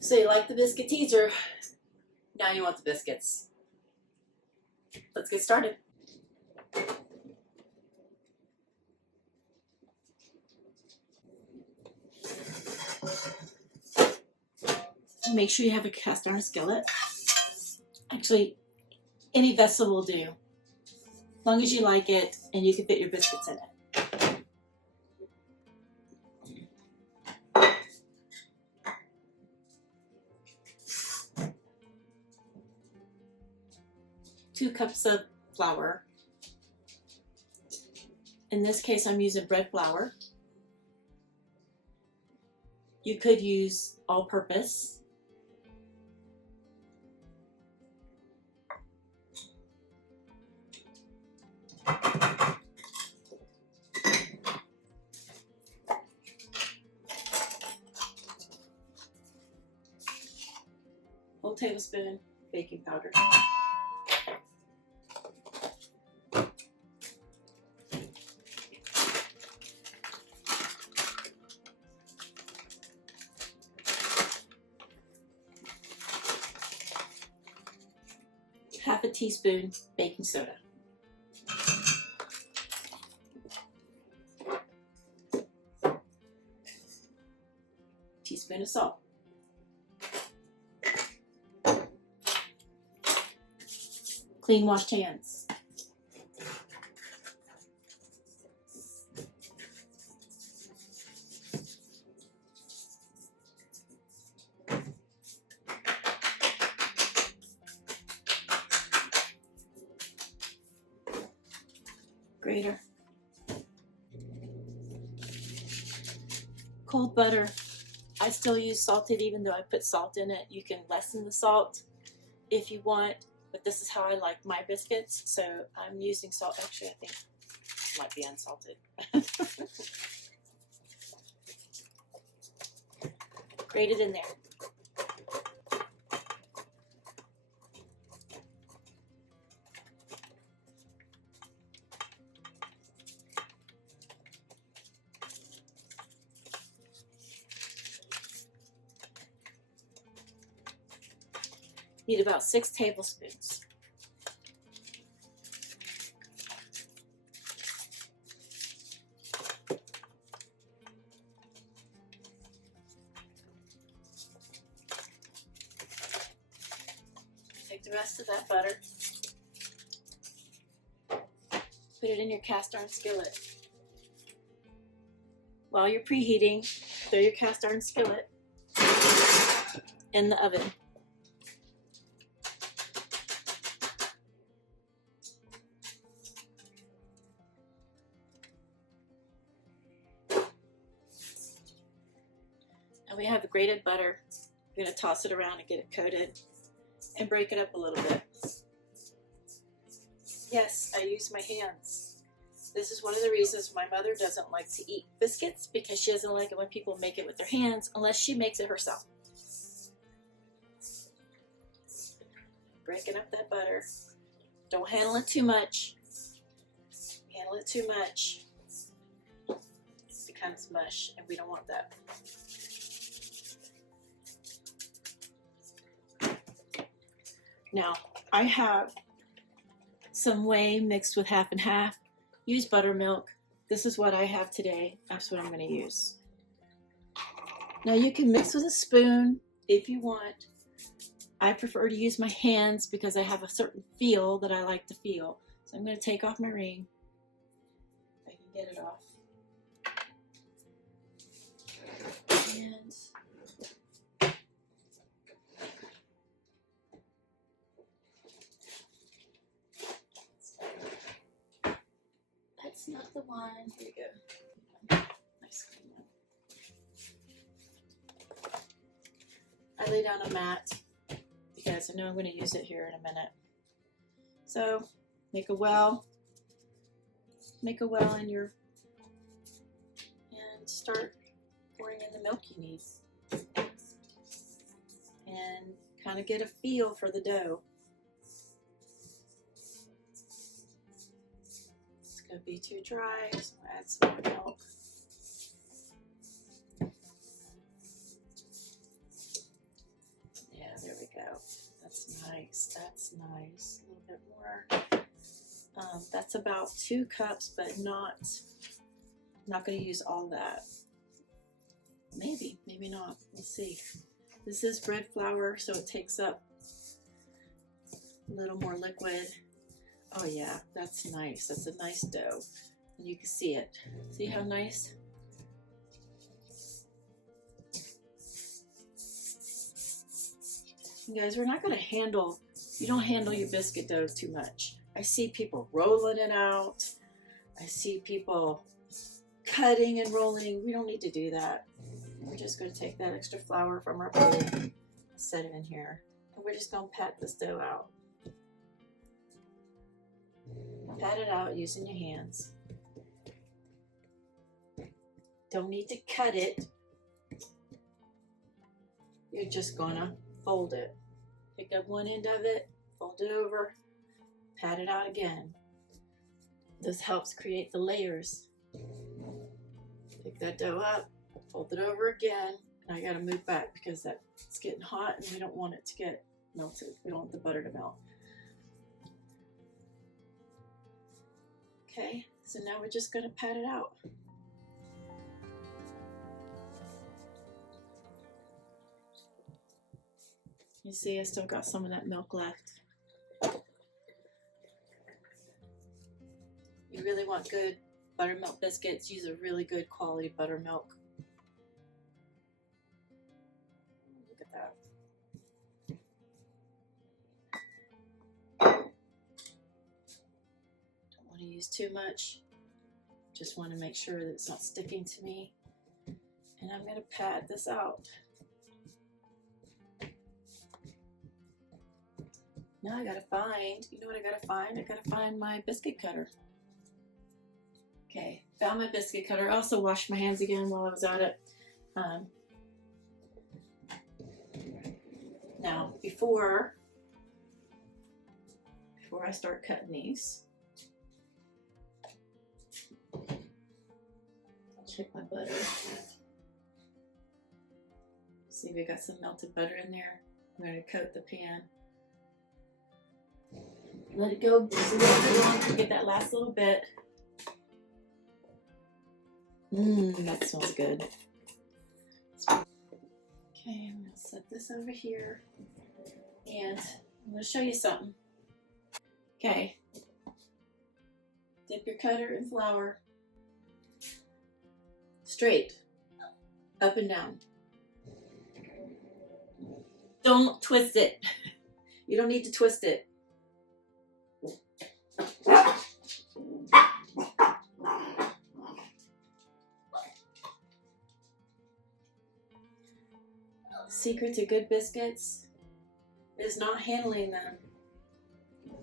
So you like the biscuit teaser, now you want the biscuits. Let's get started. Make sure you have a cast iron skillet. Actually, any vessel will do, as long as you like it and you can fit your biscuits in it. 2 cups of flour. In this case, I'm using bread flour. You could use all-purpose. Whole tablespoon baking powder. Half a teaspoon baking soda. Teaspoon of salt. Clean washed hands. Grater. Cold butter. I still use salted even though I put salt in it. You can lessen the salt if you want, but this is how I like my biscuits, so I'm using salt. Actually, I think it might be unsalted. Grate it in there. Need about 6 tablespoons. Take the rest of that butter, put it in your cast iron skillet. While you're preheating, throw your cast iron skillet in the oven. We have the grated butter. We're going to toss it around and get it coated and break it up a little bit. Yes, I use my hands. This is one of the reasons my mother doesn't like to eat biscuits, because she doesn't like it when people make it with their hands unless she makes it herself. Breaking up that butter. Don't handle it too much. Handle it too much, it becomes mush, and we don't want that. Now, I have some whey mixed with half and half. Use buttermilk. This is what I have today. That's what I'm going to use. Now, you can mix with a spoon if you want. I prefer to use my hands because I have a certain feel that I like to feel. So I'm going to take off my ring. If I can get it off. And that's not the one. Here you go. Nice clean one. I lay down a mat because I know I'm going to use it here in a minute. So make a well in your, and start pouring in the milk you need. And kind of get a feel for the dough. It's going to be too dry, so I'll add some more milk. That's nice. A little bit more. That's about 2 cups, but not going to use all that. Maybe not. We'll see. This is bread flour, so it takes up a little more liquid. Oh yeah, that's nice. That's a nice dough. And you can see it. See how nice? You guys, we're not going to handle, you don't handle your biscuit dough too much. I see people rolling it out. I see people cutting and rolling. We don't need to do that. We're just going to take that extra flour from our bowl and set it in here. And we're just going to pat this dough out. Pat it out using your hands. Don't need to cut it. You're just going to fold it. Pick up one end of it, fold it over, pat it out again. This helps create the layers. Pick that dough up, fold it over again. And I gotta move back because it's getting hot and we don't want it to get melted. We don't want the butter to melt. Okay, so now we're just gonna pat it out. You see, I still got some of that milk left. You really want good buttermilk biscuits, use a really good quality buttermilk. Look at that. Don't want to use too much. Just want to make sure that it's not sticking to me. And I'm going to pat this out. Now I gotta find, you know what I gotta find? I gotta find my biscuit cutter. Okay, found my biscuit cutter. I also washed my hands again while I was at it. Now, before I start cutting these, I'll check my butter. See, we got some melted butter in there. I'm gonna coat the pan. Let it go just a little bit longer to get that last little bit. That smells good. Okay, I'm gonna set this over here and I'm gonna show you something. Okay, dip your cutter in flour. Straight, up and down. Don't twist it. You don't need to twist it. Secret to good biscuits is not handling them,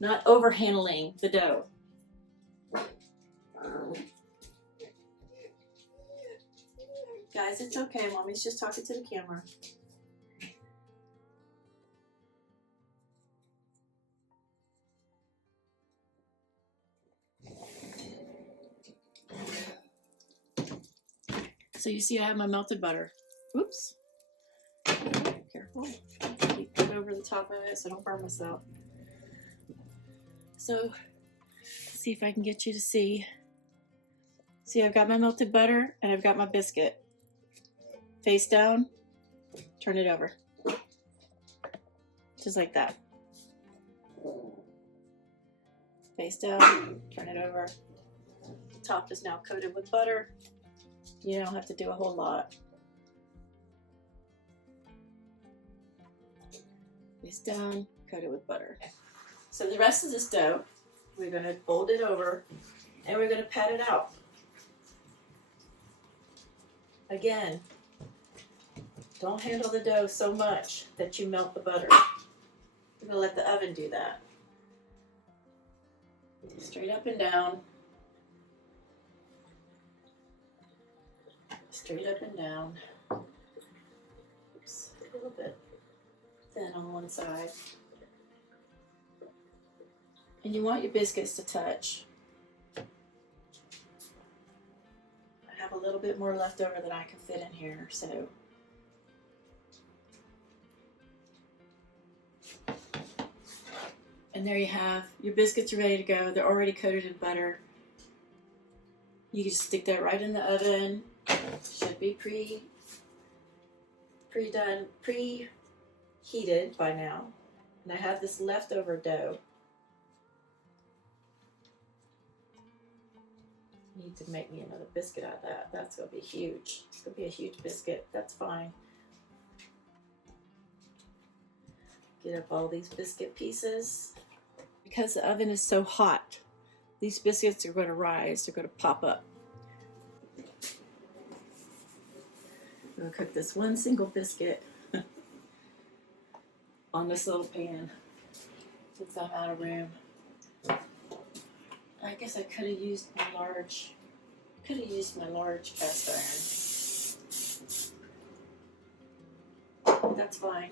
not over handling the dough. Guys, it's okay. Mommy's just talking to the camera. So you see I have my melted butter. Oops. Careful. Put over the top of it so I don't burn myself. So, see if I can get you to see. See, I've got my melted butter and I've got my biscuit. Face down, turn it over. Just like that. Face down, turn it over. The top is now coated with butter. You don't have to do a whole lot. Face down, coat it with butter. So the rest of this dough, we're going to fold it over and we're going to pat it out. Again, don't handle the dough so much that you melt the butter. We're going to let the oven do that. Straight up and down. Straight up and down. Oops, a little bit thin on one side. And you want your biscuits to touch. I have a little bit more left over than I can fit in here, so. And there you have your biscuits are ready to go. They're already coated in butter. You can just stick that right in the oven. Should be preheated by now. And I have this leftover dough. Need to make me another biscuit out of that. That's gonna be huge. It's gonna be a huge biscuit. That's fine. Get up all these biscuit pieces. Because the oven is so hot, these biscuits are going to rise. They're going to pop up. I'm going to cook this one single biscuit on this little pan since I'm out of room. I guess I could have used my large cast iron. That's fine.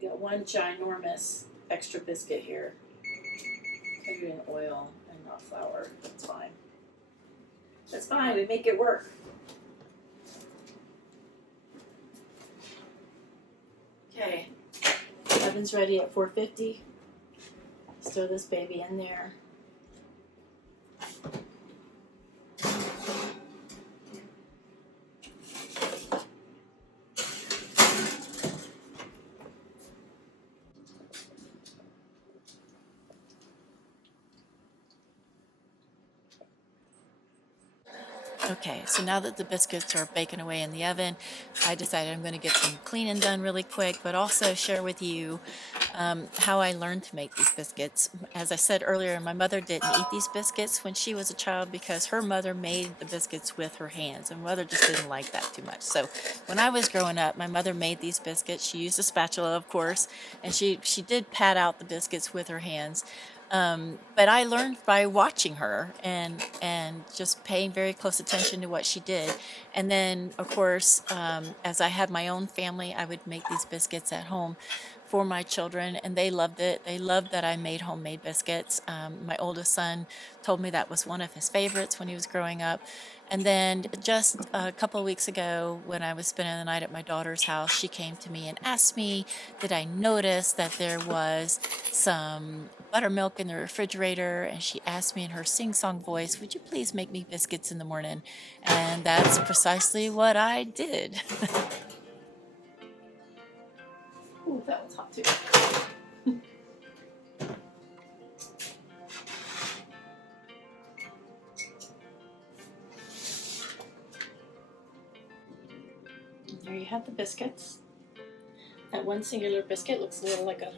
Got one ginormous extra biscuit here. Coated in oil and not flour. That's fine. That's fine. We make it work. Okay. Oven's ready at 450. Let's throw this baby in there. Okay, so now that the biscuits are baking away in the oven, I decided I'm going to get some cleaning done really quick, but also share with you how I learned to make these biscuits. As I said earlier, my mother didn't eat these biscuits when she was a child because her mother made the biscuits with her hands, and mother just didn't like that too much. So when I was growing up, my mother made these biscuits. She used a spatula, of course, and she did pat out the biscuits with her hands. But I learned by watching her and just paying very close attention to what she did. And then, of course, as I had my own family, I would make these biscuits at home for my children, and they loved it. They loved that I made homemade biscuits. My oldest son told me that was one of his favorites when he was growing up. And then just a couple of weeks ago, when I was spending the night at my daughter's house, she came to me and asked me, did I notice that there was some buttermilk in the refrigerator? And she asked me in her sing-song voice, would you please make me biscuits in the morning? And that's precisely what I did. Ooh, that one's hot too. There you have the biscuits. That one singular biscuit looks a little like a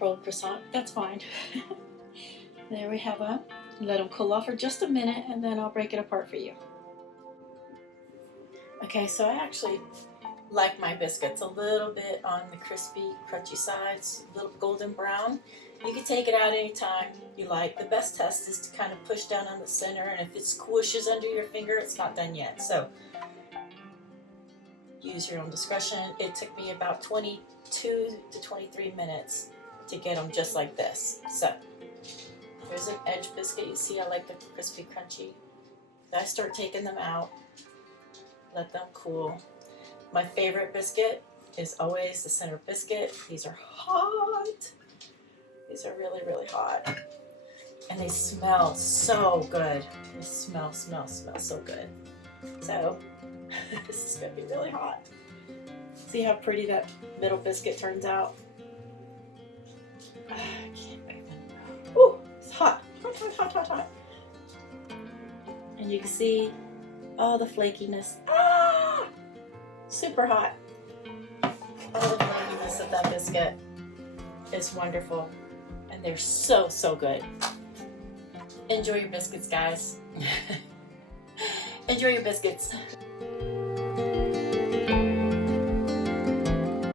rolled croissant. That's fine. There we have them. Let them cool off for just a minute and then I'll break it apart for you. Okay, so I actually like my biscuits a little bit on the crispy, crunchy sides, a little golden brown. You can take it out anytime you like. The best test is to kind of push down on the center, and if it squishes under your finger, it's not done yet. So use your own discretion. It took me about 22 to 23 minutes to get them just like this. So there's an edge biscuit. You see I like the crispy, crunchy. Then I start taking them out, let them cool. My favorite biscuit is always the center biscuit. These are hot. These are really, really hot. And they smell so good. They smell so good. So this is gonna be really hot. See how pretty that middle biscuit turns out? I can't even. Ooh, it's hot. Hot. And you can see all the flakiness. Ah! Super hot. All the flakiness of that biscuit is wonderful. And they're so good. Enjoy your biscuits, guys. Enjoy your biscuits.